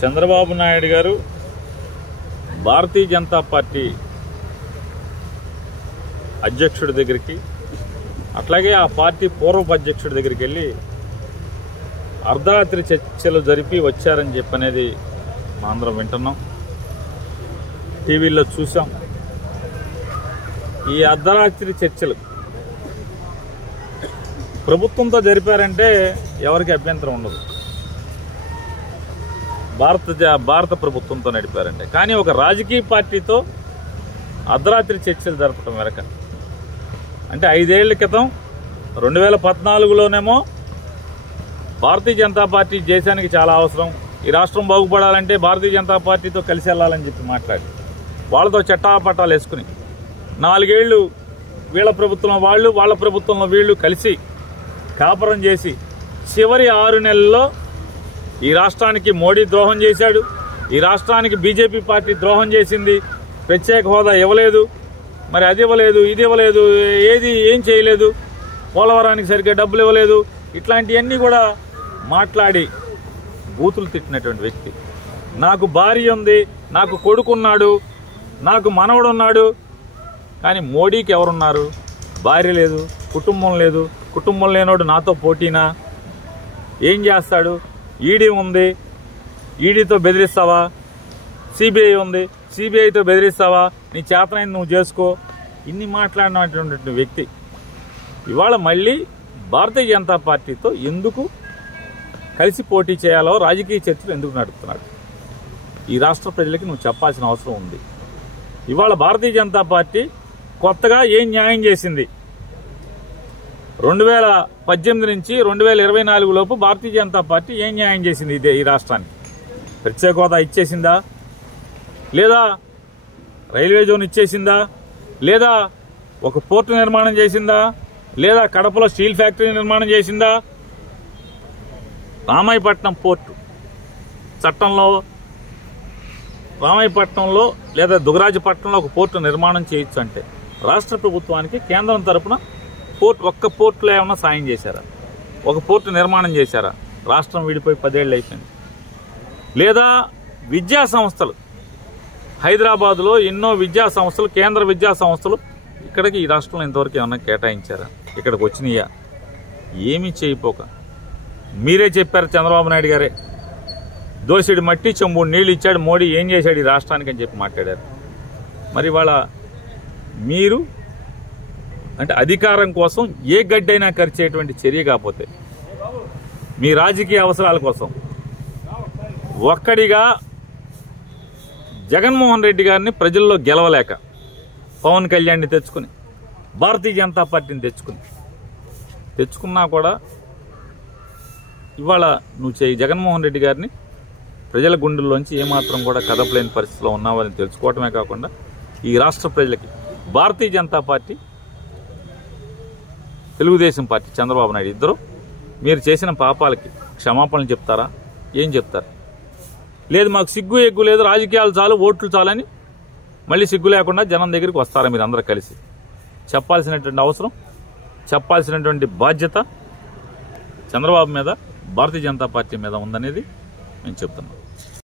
చంద్రబాబు నాయుడు గారు భారతీయ జనతా పార్టీ అధ్యక్షుడి దగ్గరికి, అట్లాగే ఆ పార్టీ పూర్వపు అధ్యక్షుడి దగ్గరికి వెళ్ళి అర్ధరాత్రి చర్చలు జరిపి వచ్చారని చెప్పనేది మా అందరం వింటున్నాం, టీవీల్లో చూసాం. ఈ అర్ధరాత్రి చర్చలు ప్రభుత్వంతో జరిపారంటే ఎవరికి అభ్యంతరం ఉండదు, భారత ప్రభుత్వంతో నడిపారంటే. కానీ ఒక రాజకీయ పార్టీతో అర్ధరాత్రి చర్చలు జరపడం వెనక అంటే 5 ఏళ్ల క్రితం 2014లోనేమో భారతీయ జనతా పార్టీ దేశానికి చాలా అవసరం, ఈ రాష్ట్రం బాగుపడాలంటే భారతీయ జనతా పార్టీతో కలిసి వెళ్ళాలని చెప్పి మాట్లాడి వాళ్ళతో చట్టాపట్టాలు వేసుకుని 4 ఏళ్లు వీళ్ళ ప్రభుత్వంలో వాళ్ళు, వాళ్ళ ప్రభుత్వంలో వీళ్ళు కలిసి కాపురం చేసి చివరి 6 నెలల్లో ఈ రాష్ట్రానికి మోడీ ద్రోహం చేశాడు, ఈ రాష్ట్రానికి బీజేపీ పార్టీ ద్రోహం చేసింది, ప్రత్యేక హోదా ఇవ్వలేదు, మరి అది ఇవ్వలేదు, ఇది ఇవ్వలేదు, ఏం చేయలేదు, పోలవరానికి సరిగ్గా డబ్బులు ఇవ్వలేదు, ఇట్లాంటివన్నీ కూడా మాట్లాడి బూతులు తిట్టినటువంటి వ్యక్తి. నాకు భార్య ఉంది, నాకు కొడుకున్నాడు, నాకు మనవడు ఉన్నాడు, కానీ మోడీకి ఎవరున్నారు? భార్య లేదు, కుటుంబం లేదు. కుటుంబం లేనోడు నాతో పోటీనా? ఏం చేస్తాడు? ఈడీ ఉంది, ఈడీతో బెదిరిస్తావా? సిబిఐ ఉంది, సిబిఐతో బెదిరిస్తావా? నీ చేతనైంది నువ్వు చేసుకో. ఇన్ని మాట్లాడినటువంటి వ్యక్తి ఇవాళ మళ్ళీ భారతీయ జనతా పార్టీతో ఎందుకు కలిసి పోటీ చేయాలో రాజకీయ చర్చలు ఎందుకు నడుపుతున్నాడు? ఈ రాష్ట్ర ప్రజలకి నువ్వు చెప్పాల్సిన అవసరం ఉంది. ఇవాళ భారతీయ జనతా పార్టీ కొత్తగా ఏం న్యాయం చేసింది? 2018 నుంచి 2024 లోపు భారతీయ జనతా పార్టీ ఏం న్యాయం చేసింది ఈ రాష్ట్రానికి? ప్రత్యేక హోదా ఇచ్చేసిందా? లేదా రైల్వే జోన్ ఇచ్చేసిందా? లేదా ఒక పోర్టు నిర్మాణం చేసిందా? లేదా కడపలో స్టీల్ ఫ్యాక్టరీ నిర్మాణం చేసిందా? రామాయపట్నం పోర్టు చట్టంలో రామాయపట్నంలో లేదా దుగరాజపట్నంలో ఒక పోర్టు నిర్మాణం చేయొచ్చు అంటే రాష్ట్ర ప్రభుత్వానికి కేంద్రం తరపున ఒక్క పోర్టులో ఏమన్నా సాయం చేశారా? ఒక పోర్టు నిర్మాణం చేశారా? రాష్ట్రం విడిపోయి 10 ఏళ్ళు అయిపోయింది. లేదా విద్యా సంస్థలు, హైదరాబాద్లో ఎన్నో విద్యా సంస్థలు, కేంద్ర విద్యా సంస్థలు ఇక్కడికి ఈ రాష్ట్రంలో ఇంతవరకు ఏమన్నా కేటాయించారా? ఇక్కడికి వచ్చినాయా? ఏమీ చేయపోక మీరే చెప్పారు, చంద్రబాబు నాయుడు గారే దోసిడి మట్టి చెంబుడు నీళ్ళు ఇచ్చాడు మోడీ, ఏం చేశాడు ఈ రాష్ట్రానికి అని చెప్పి మాట్లాడారు. మరి వాళ్ళ మీరు అంటే అధికారం కోసం ఏ గడ్డైనా ఖర్చేటువంటి చర్య కాకపోతే మీ రాజకీయ అవసరాల కోసం ఒక్కడిగా జగన్మోహన్ రెడ్డి గారిని ప్రజల్లో గెలవలేక పవన్ కళ్యాణ్ని తెచ్చుకుని భారతీయ జనతా పార్టీని తెచ్చుకున్నా కూడా ఇవాళ నువ్వు జగన్మోహన్ రెడ్డి గారిని ప్రజల గుండెల్లోంచి ఏమాత్రం కూడా కదపలేని పరిస్థితిలో ఉన్నావని తెలుసుకోవటమే కాకుండా ఈ రాష్ట్ర ప్రజలకి భారతీయ జనతా పార్టీ, తెలుగుదేశం పార్టీ, చంద్రబాబు నాయుడు ఇద్దరు మీరు చేసిన పాపాలకి క్షమాపణలు చెప్తారా? ఏం చెప్తారు? లేదు మాకు సిగ్గు ఎగ్గు లేదు, రాజకీయాలు చాలు, ఓట్లు చాలని మళ్ళీ సిగ్గు లేకుండా జనం దగ్గరికి వస్తారా మీరు అందరూ కలిసి? చెప్పాల్సినటువంటి అవసరం, చెప్పాల్సినటువంటి బాధ్యత చంద్రబాబు మీద, భారతీయ జనతా పార్టీ మీద ఉందనేది నేను చెప్తున్నాను.